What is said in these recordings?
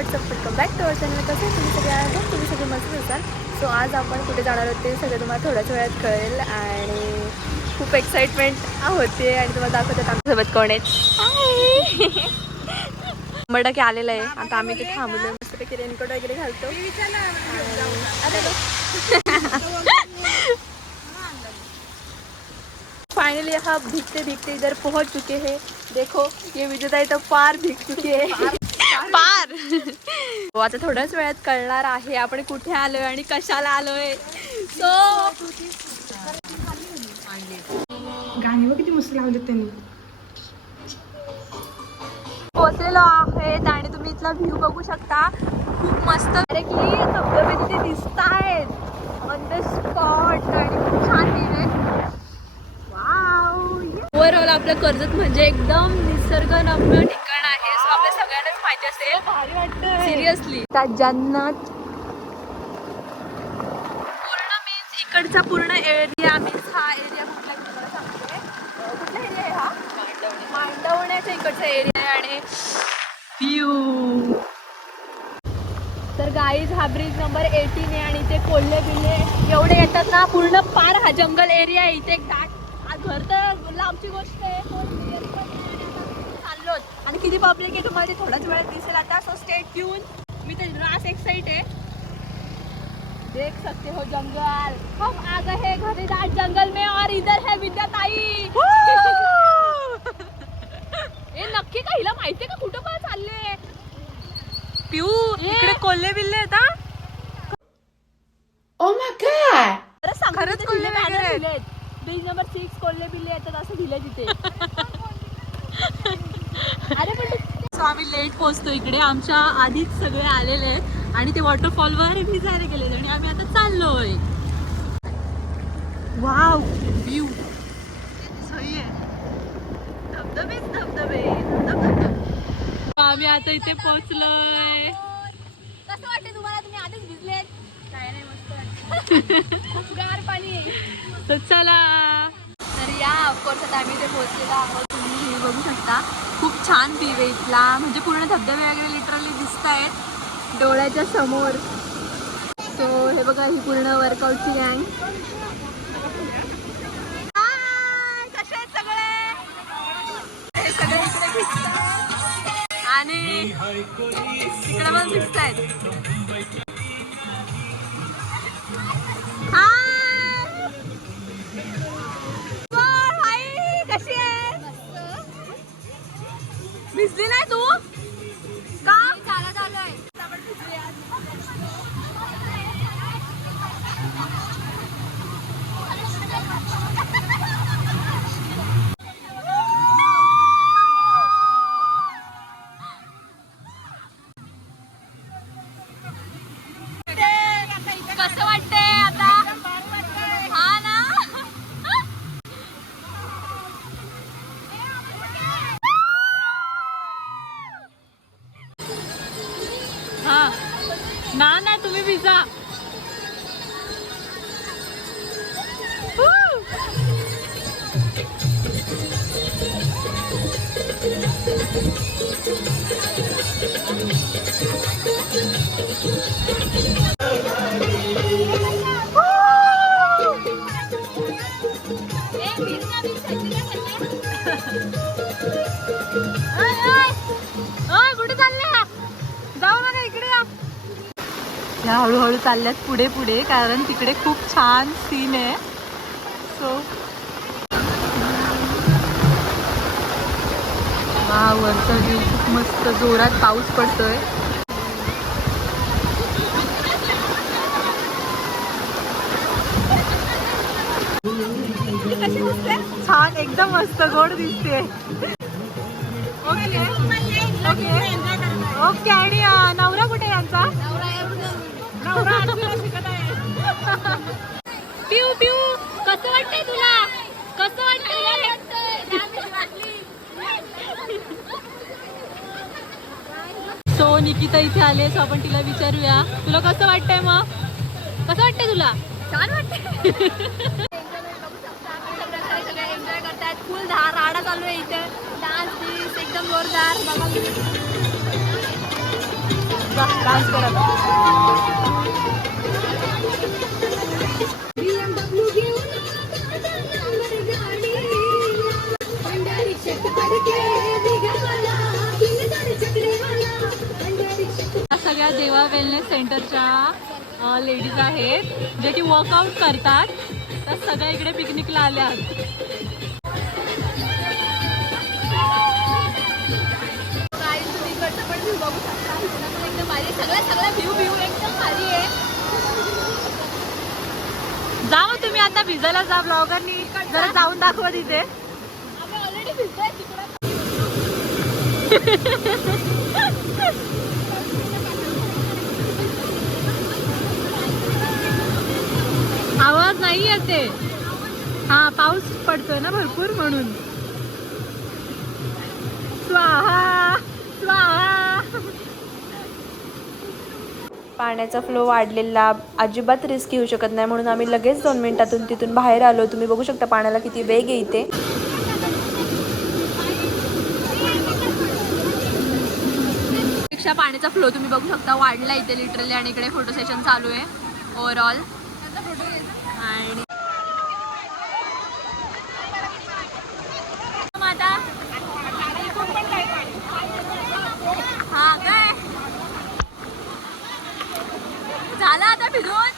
What's up welcome back to our channel कसं आहे तुम्ही सगळे आहेत तुम्ही सगळे मस्त असाल. सो आज आपण कुठे जाणार आहोत ते सगळं तुम्हाला थोड्याच वेळात कळेल आणि खूप एक्साइटमेंट होते आणि तुम्हाला दाखवतात आमच्यासोबत कोण आहेत. टक्के आलेलं आहे. आता आम्ही ते थांबलो. मस्तपैकी रेनकोट वगैरे घालतो. फाइनली हम भीगते भीगते इधर पहुंच चुके हैं. देखो ये विजेता तो पार भीग चुके हैं. पार. हो आता थोड्याच वेळात कळणार आहे आपण कुठे आलोय आणि कशाला आलोय. सो गाणी बघ किती मस्त लावलेत त्यांनी. पोचलेलो आहेत आणि तुम्ही इथला व्ह्यू बघू शकता. खूप मस्त. अरे की धबधबे तिथे दिसत आहेत ऑन द स्पॉट आणि खूप छान व्ह्यू आहे. ओव्हरऑल आपलं कर्जत म्हणजे एकदम निसर्गरम्य भारी वाटतं सिरियसली त्या जन्नत पूर्ण मीन्स इकडचा पूर्ण एरिया मीन्स हा एरिया कुठला तुम्हाला सांगते. कुठला एरिया आहे हा? मांडवण्याचा इकडचा एरिया आहे आणि व्ह्यू तर गाईज हा ब्रिज नंबर एटीन आहे आणि ते कोल्हे बिल्ले एवढे येतात ना पूर्ण पार हा जंगल एरिया आहे. इथे एक दाट आ, घर तर लांबची गोष्ट आहे. पण आहे आणि किती पब्लिक आहे तुम्हाला ते थोड्याच वेळात दिसेल आता सो स्टेट ट्यून मी तर रास एक्साइट आहे. देख सकते हो जंगल. हम आ गए हैं घनेदाट जंगल में और इधर है विद्याताई ए नक्की का हिला माहितीये का कुठं काय चालले? पिऊ इकडे कोल्हे बिल्ले आहेत हा? ओ माय गॉड खरंच कोल्हे वगैरे आहेत? ब्रिज नंबर सिक्स कोल्हे बिल्ले येतात असं दिलं तिथे अरे पण सो आम्ही लेट पोहोचतो इकडे. आमच्या आधीच सगळे आलेले आहेत. आणि ते वॉटरफॉलवर भिजायला गेले आणि आम्ही आता चाललोय. वाव व्ह्यू सही आहे. धबधबेच धबधबे. धबधबे. आम्ही आता इथे पोहोचलोय. कसं वाटतं तुम्हाला? तुम्ही आधीच भिजलेत. काय नाही मस्त गार पाणी तर चला. तर या ऑफकोर्स आता आम्ही इथे पोहोचलेलो आहोत. तुम्ही बघू शकता. खूप छान व्ह्यू आहे इथला. म्हणजे पूर्ण धबधबे वगैरे लिटरली दिसत आहेत डोळ्याच्या समोर. सो हे बघा ही पूर्ण वर्कआउटची गँग आणि तिकडे पण दिसत आहेत ना ना तुम्ही भिजा Thank you. ह्या हळूहळू चालल्यात पुढे पुढे कारण तिकडे खूप छान सीन आहे. सो हा वरचा व्ह्यू खूप मस्त जोरात पाऊस पडतोय. छान एकदम मस्त गोड दिसते. ओके ओके ओके आणि नवरा कुठे यांचा? पिऊ पिऊ कसं वाटतंय तुला? कसं वाटतंय? सो निकिता इथे आली सो आपण तिला विचारूया. तुला कसं वाटतंय मग? कसं वाटतंय तुला? छान वाटतंय. सगळे एन्जॉय करतायत. फुल धार राडा चालू आहे इथे. डान्स एकदम जोरदार. बघा डान्स करत या सगळ्या देवा वेलनेस सेंटरच्या लेडीज आहेत जे की वर्कआउट करतात. त्या सगळ्या इकडे पिकनिकला आल्या जाऊ तुम्ही आता भिजायला जा ब्लॉगरनी जरा जाऊन दाखवा तिथे. आवाज नाही येते. हा पाऊस पडतोय ना भरपूर म्हणून. स्वाहा स्वाहा. पाण्याचा फ्लो वाढलेला अजिबात रिस्क घेऊ शकत नाही. म्हणून आम्ही लगेच दोन मिनिटातून तिथून बाहेर आलो. तुम्ही बघू शकता पाण्याला किती वेग आहे इथे. पेक्षा पाण्याचा फ्लो तुम्ही बघू शकता. वाढला इथे लिटरली आणि इकडे फोटो सेशन चालू आहे. ओव्हरऑल आणि आता हा काय झालं आता भिजून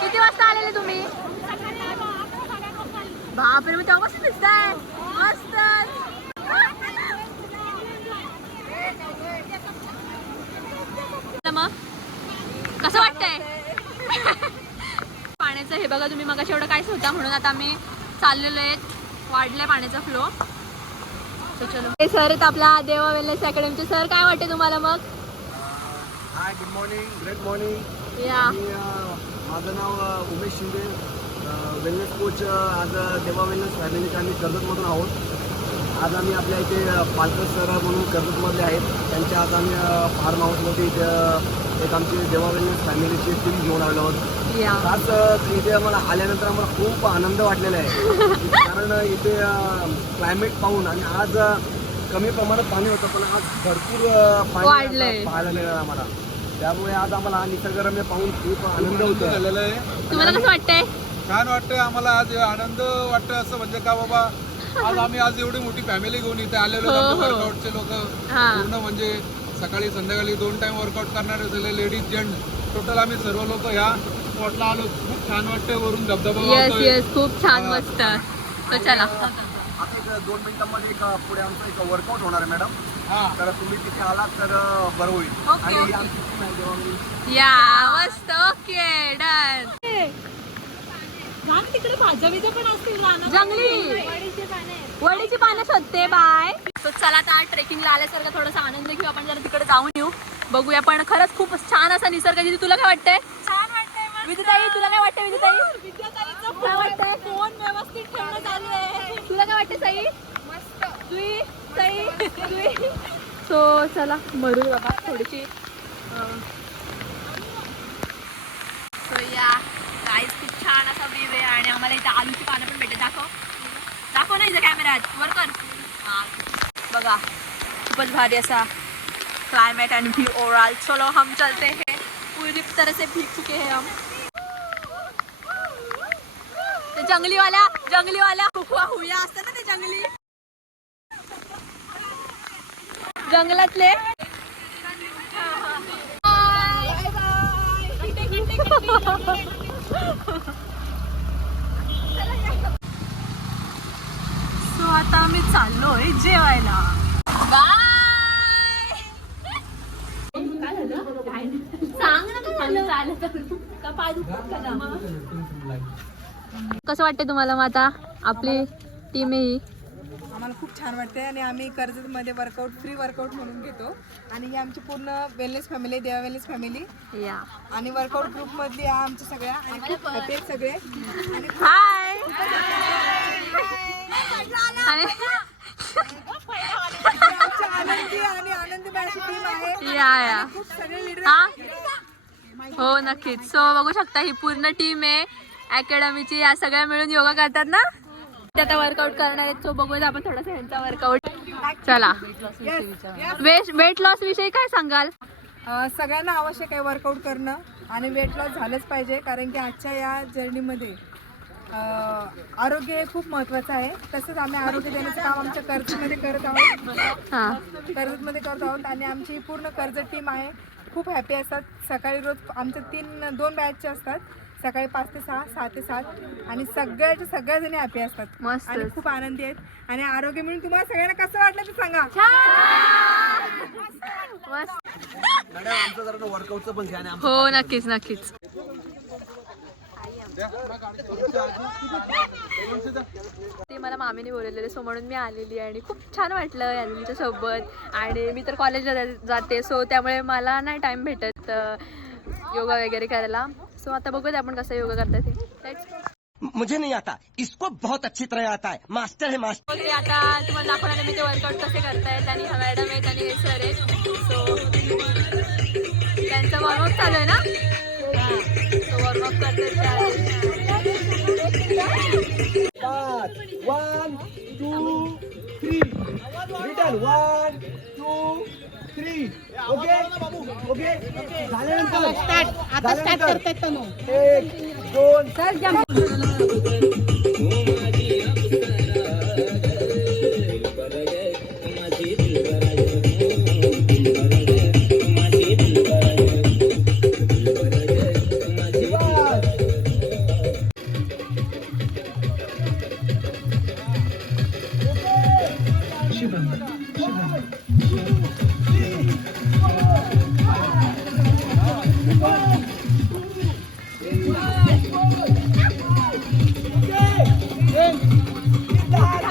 किती वाजता आलेले तुम्ही बापरे मग तेव्हापासून भिजताय मस्त मग कसं वाटतंय पाण्याचं हे बघा तुम्ही मगाशी एवढं काहीच होता म्हणून आता आम्ही चाललेलो आहेत वाढलाय पाण्याचा फ्लो चलो हे सर आहेत आपला देवा वेलनेस अकॅडमीचे सर काय वाटते तुम्हाला मग? Hi good morning great morning या मी अ, माझं नाव अ, उमेश शिंदे. वेलनेस कोच आज अ, देवा वेलनेस फॅमिलीचे आम्ही कर्जतमधून आहोत. आज आम्ही आपल्या इथे अ, पालकर सर म्हणून कर्जतमधले आहेत. त्यांच्या आज आम्ही अ, फार्म हाऊसमध्ये इथे अ, एक आमची देवा वेलनेस फॅमिलीची टीम घेऊन आलो आहोत. या आज अ, इथे आम्हाला आल्यानंतर आम्हाला खूप आनंद वाटलेला आहे. कारण इथे क्लायमेट पाहून आणि आज अ, कमी प्रमाणात पाणी होतं पण आज भरपूर पाणी वाढलंय. आता पाहायला मिळालं आम्हाला. त्यामुळे आज आम्हाला हा निसर्गरम्य पाहून खूप आनंद होतो झालेलं आहे. तुम्हाला कसं वाटतंय? छान वाटतंय. आम्हाला आज आनंद वाटतोय असं म्हणजे का बाबा आज आम्ही आज एवढी मोठी फॅमिली घेऊन इथे आलेलो हो, हो. वर्कआउटचे लोक हा. पूर्ण म्हणजे सकाळी संध्याकाळी दोन टाइम वर्कआउट करणारे झाले लेडीज जेंट्स टोटल आम्ही सर्व लोक ह्या स्पॉटला आलो. खूप छान वाटतंय. वरून धबधबा येस वाहतोय. येस खूप छान मस्त. तर चला. आता एक दोन मिनिटांमध्ये एक पुढे आमचं एक वर्कआउट होणार आहे मॅडम हा. तर तुम्ही तिथे आलात तर बरं होईल. ओके, आणि ही ओके. आमची team आहे जेव्हा मी या मस्त. ओके डन जंगली. वडीची पानं. शोधते बाय चला आता ट्रेकिंगला आल्यासारखं थोडासा आनंद घेऊ. आपण जरा तिकडे जाऊन येऊ. बघूया पण खरंच खूप छान असा निसर्ग आहे. दीदी तुला काय वाटतंय? छान वाटतंय विदिताई तुला काय वाटतंय विदिताई फोन वाटतंय साई? मस्त. तुई साई तुई सो चला मरू बाबा थोडीशी. अं, सो या गाईज खूप छान असा व्ह्यू आहे आणि आम्हाला इथं आलूची पानं पण भेटते दाखव. दाखव ना इथं कॅमेऱ्यात वर कर. हा. बघा. खूपच भारी असा क्लाइमेट एंड व्यू ओवरऑल चलो हम चलते हैं. पूरी तरह से भीग चुके हैं हम. ते जंगलीवाल्या जंगलीवाल्या जंगली हुया असतात ना ते जंगली. जंगलातले. सो आता आम्ही चाललोय जेवायला. कसं वाटते तुम्हाला मग आता आपली टीम आहे ही? आम्हाला खूप छान वाटते आणि आम्ही कर्जतमध्ये वर्कआउट फ्री वर्कआउट म्हणून घेतो. आणि ही आमची पूर्ण wellness family Deva wellness family या. आणि वर्कआउट ग्रुप मधली आहे आमच्या सगळ्या. आणि खूप happy आहेत सगळे. आणि हाय आमची आनंदी आणि आनंदी मॅची टीम आहे. या या. खूप सगळे लीडर हा? हो नक्कीच. सो बघू शकता ही पूर्ण टीम आहे. अकॅडमीची या सगळ्या मिळून योगा करतात ना? ते आता वर्कआउट करणार आहेत सो बघूया आपण थोडासा ह्यांचा वर्कआउट चला. वेट वेट लॉस विषयी काय सांगाल? अ, सगळ्यांना आवश्यक आहे वर्कआउट करणं आणि वेट लॉस झालंच पाहिजे कारण की आजच्या या जर्नीमध्ये अ, आरोग्य हे खूप महत्त्वाचं आहे. तसंच आम्ही आरोग्य देण्याचं काम आमच्या कर्जतमध्ये करत आहोत. हां. कर्जतमध्ये करत आहोत आणि आमची पूर्ण कर्जत टीम आहे. खूप हॅपी असतात. सकाळी रोज आमच्या तीन दोन बॅचचे असतात. सकाळी पाच ते सहा सहा ते सात. आणि सगळ्याच्या सगळ्या जणी हॅपी असतात. आणि खूप आनंदी आहेत. आणि आरोग्य म्हणून तुम्हाला सगळ्यांना कसं वाटलं ते सांगा. आहे. हो नक्कीच नक्कीच. ते मला मामीने बोललेले सो म्हणून मी आलेली आणि खूप छान वाटलं यांच्या सोबत. आणि मी तर कॉलेजला जाते सो त्यामुळे मला नाही टाइम भेटत योगा वगैरे करायला. सो आता बघूया आपण कसं योगा करतात ते. मुझे नहीं आता। इसको बहुत अच्छी तरह आता है। मास्टर है मास्टर ओके आता तुम्हाला दाखवणार आहे मी ते वर्कआउट कसे करतायत आणि हा मॅडम आहेत आणि सर आहेत. सो त्यांचा वॉर्मअप चालू आहे ना? हां. तो वॉर्मअप करतात ते आहे. पाच. One two three return one two three okay okay झाल्यानंतर. आता स्टार्ट करतात एक दोन. okay Hey!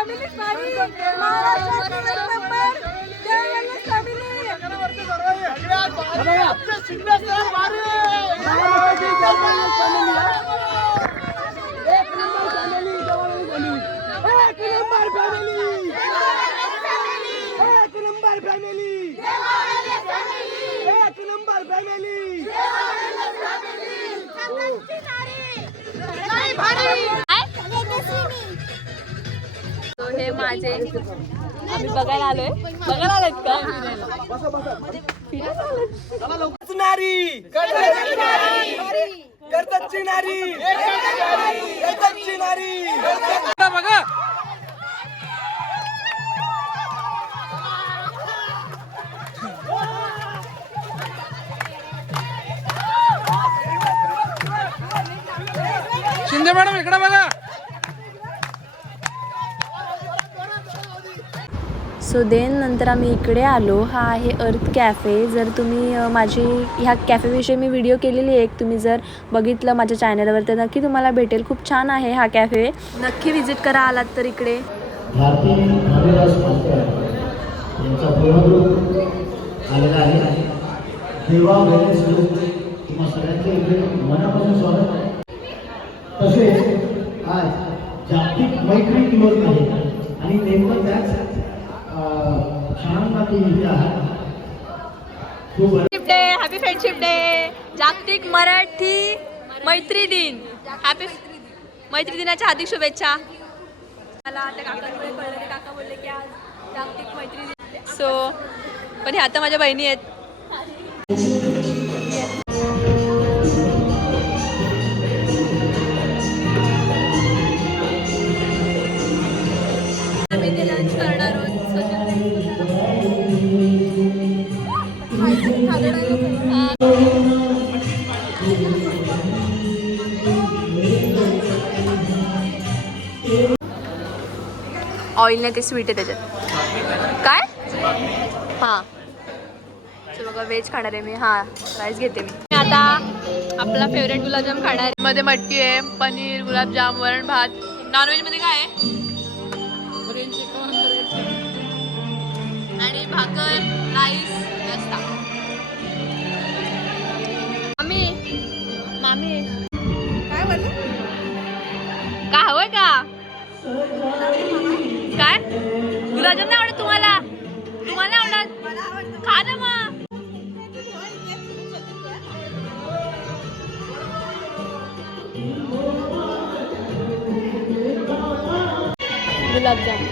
एक नंबर फॅमिली एक नंबर फॅमिली एक नंबर फॅमिली So, हे माझे आम्ही बघायला आलोय. बघायला आलोय का? नारी. सो देन नंतर आम्ही इकडे आलो. हा आहे अर्थ कॅफे जर तुम्ही माझी ह्या कॅफेविषयी मी व्हिडिओ केलेली आहे एक. तुम्ही जर बघितलं माझ्या चॅनलवर तर नक्की तुम्हाला भेटेल. खूप छान आहे हा कॅफे नक्की व्हिजिट करा आलात तर इकडे. आलेला आहे. देवा वेळेस तुम्हा सगळ्यांचे इकडे मनापासून स्वागत तसेच आज जागतिक मैत्री दिवस आहे. आणि नेमकं त्याच अं, क्षणांना तुम्ही इथे आहात खूप friendship day happy friendship day जागतिक मराठी मैत्री दिन. हॅपी मैत्री दिनाच्या हार्दिक शुभेच्छा. मला आता काकांमुळे कळलं काका बोलले की आज जागतिक मैत्री दिन. सो पण हे आता माझ्या बहिणी आहेत. ऑइल नाही ते स्वीट आहे त्याच्यात. काय? हां. बघा व्हेज खाणार आहे मी. हां राईस घेते मी. आता आपला फेवरेट गुलाबजाम खाणार मध्ये मटकी आहे पनीर गुलाबजाम वरण भात. नॉनव्हेजमध्ये काय आहे? आणि भाकर राईस रस्ता मामी मामी. काय बोल काय हवंय का? गुलाबजाम नाही आवडत तुम्हाला? तुम्हाला आवडत? खा ना मग. गुलाबजाम.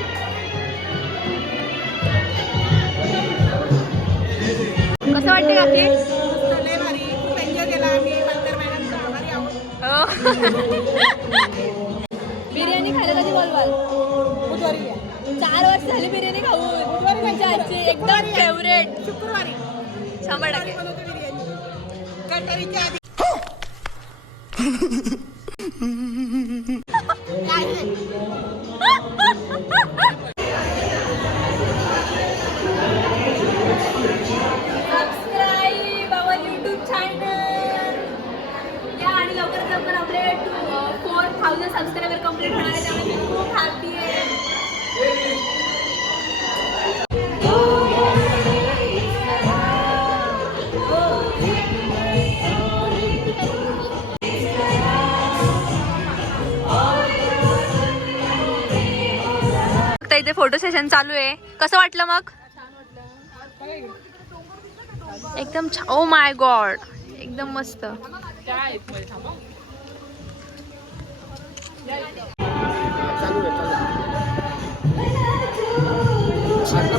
कसं वाटते काकी लय बिर्याणी खाऊन. बुधवारी तुमच्या जायचं. आजची एकदम. फेवरेट शुक्रवारी. शंभर टक्के. बिर्याणी कटारीच्या आधी. फोटो सेशन चालू आहे. कसं वाटलं मग? एकदम ओ माय गॉड एकदम मस्त. चालू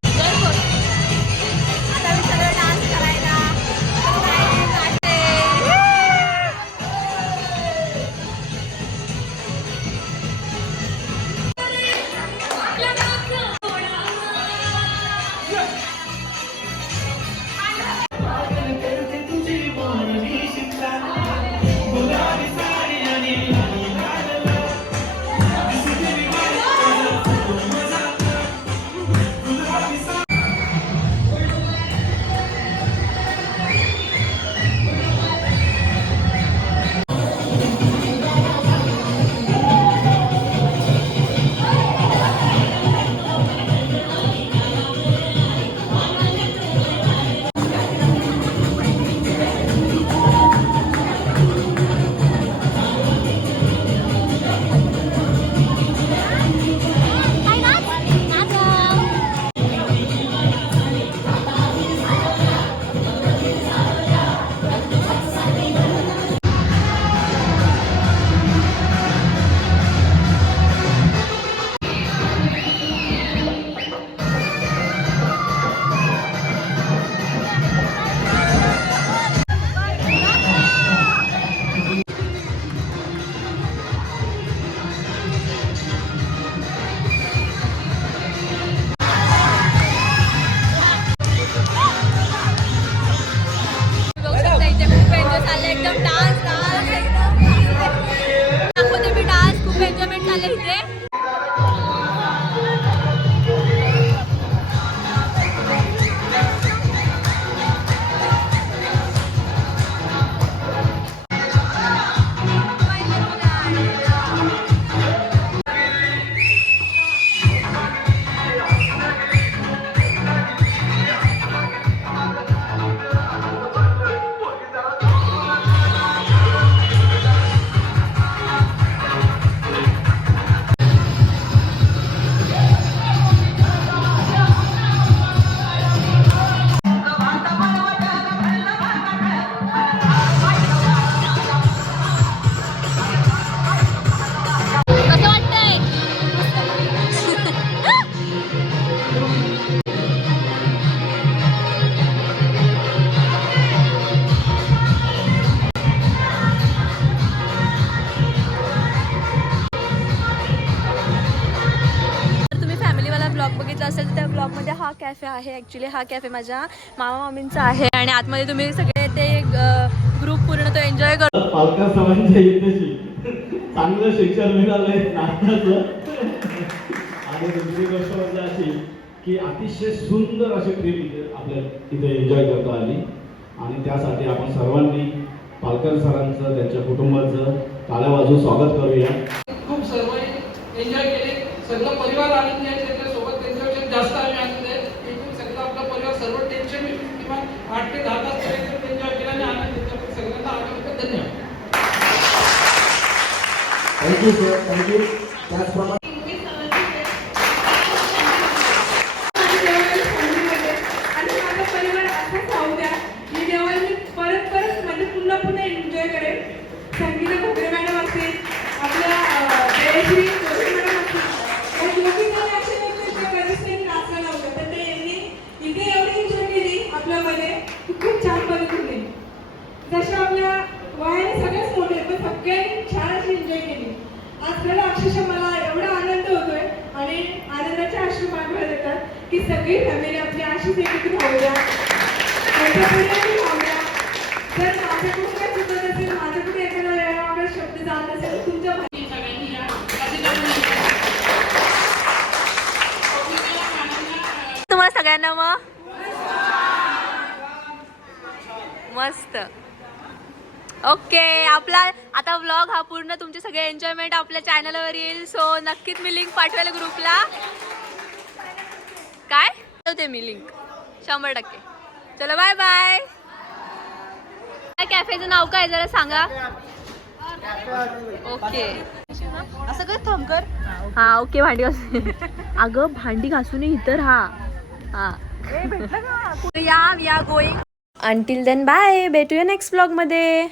ॲक्च्युली हा कॅफे माझ्या मामा मामींचा आहे आणि आतमध्ये तुम्ही सगळे ते ग्रुप पूर्ण तो एन्जॉय कर पालका समाजाच्या इथेची चांगलं शिक्षण मिळालंय नाटकाचं आणि दुसरी गोष्ट म्हणजे अशी की अतिशय सुंदर अशी ट्रिप इथे एन्जॉय करता आली. आणि त्यासाठी आपण सर्वांनी पालकर सरांचं त्यांच्या कुटुंबाचं टाळ्या वाजवून स्वागत करूया. खूप सर्व एन्जॉय केले. सगळं परिवार आनंदी आहे. त्याच्यासोबत त्यांच्यापेक्षा जास्त आम्ही थँक्यू सर थँक्यू त्याचप्रमाणे सगळ्यांना मग? मस्त. ओके आपला आता व्लॉग हा पूर्ण तुमचे सगळे एन्जॉयमेंट आपल्या चॅनलवर येईल सो नक्कीच मी लिंक पाठवेल ग्रुपला काय? ठेवते मी लिंक शंभर टक्के. चलो बाय बाय काय कॅफेचं नाव काय? जरा सांगा. ओके. असं कर थांब कर. हा ओके भांडी घासून अगं भांडी घासून इतर हा या गोईंग अंटिल देन बाय भेटूया नेक्स्ट ब्लॉगमध्ये